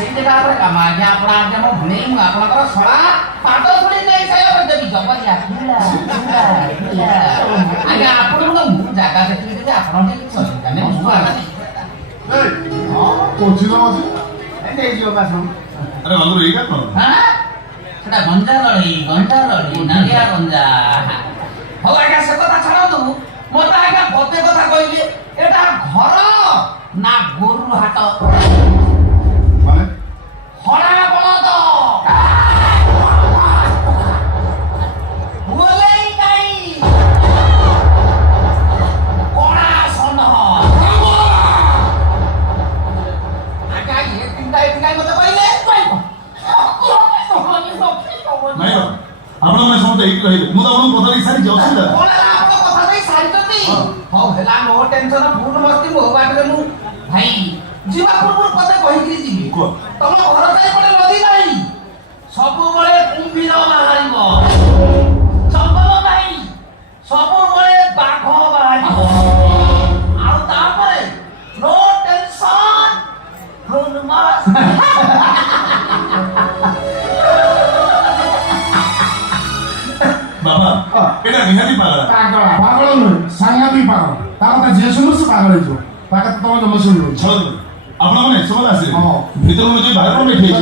ସେଇ ଜାଗା ଉପରେ କାମ ଆଜ୍ଞା ଆପଣ ଆଜ୍ଞା ମୁଁ ଭଣେଇ ମୁଁ ଆପଣଙ୍କର ଶଳା ପାଦ ଧରି ନେଇ ସାଇଲା ଦେବି ଜବରିଆ ଆଜ୍ଞା ଆପଣଙ୍କୁ ମୁଁ ଜାଗା ଦେଖିଲି ଯେ ଆପଣ ଟିକେ ଚଳିଯାନେ ମୁଁ ଆଜ୍ଞା କୋଚିଲା ଅଛି ନେଇଯିବ ବାସନ ଆରେ ବାବୁ ଏଇଟା କଣ ସେଟା ଗଞ୍ଜା ଲଢେଇ ନାଲିଆ ଗଞ୍ଜା ହଉ ଆଜ୍ଞା ସେ କଥା ଛାଡ଼ନ୍ତୁ ମତେ ଆଜ୍ଞା ପତେ କଥା କହିଲେ ଏଟା ଘର ନା ଗୋରୁ ହାଟ ମାନେ ହଣା ବଳଦ ବୋଲେଇ ଗାଈ କଣା ସନ ଆଜ୍ଞା ଏ ତିନିଟା ମତେ କହିଲେ ନାଇଁ ବାବୁ ଆପଣମାନେ ସମସ୍ତେ ଏଇଠି ରହିବେ ମୁଁ ତ ଆପଣଙ୍କୁ କଥା ଦେଇ ସାରିଛି ଅସୁବିଧା ଆପଣ କଥା ଦେଇ ସାରିଛନ୍ତି ହଉ ହେଲା ମୋ ଟେନସନ ଫୁଲ ମସ୍ତି ମୋ ବାଟରେ ମୁଁ ଭାଇ ଯିବା ପୂର୍ବରୁ କଥା କହିକିରି ଯିବି କୁହ ତମ ଘର ଚାରିପଟେ ନଦୀ ନାହିଁ ସବୁବେଳେ କୁମ୍ଭୀର ବାହାରିବ ଜଙ୍ଗଲ ନାହିଁ ସବୁବେଳେ ବାଘ ବାହାରିବ ଆଉ ତାପରେ ନୋ ଟେନସନ ଫୁଲ ମସ୍ତ ବାବା এটা নিহাতি পাগলা পাগল নয় সাংঘাতিক পাগল তার কথা যে শুনবে সে পাগল হয়েছিল তাকে তোমার জন্ম শুনবে ଛଳ ଆପଣମାନେ ସେମାନେ ଆସିଲେ ହଁ। ଭିତରକୁ ଯାଇ ବାହାର କରି ନେଇ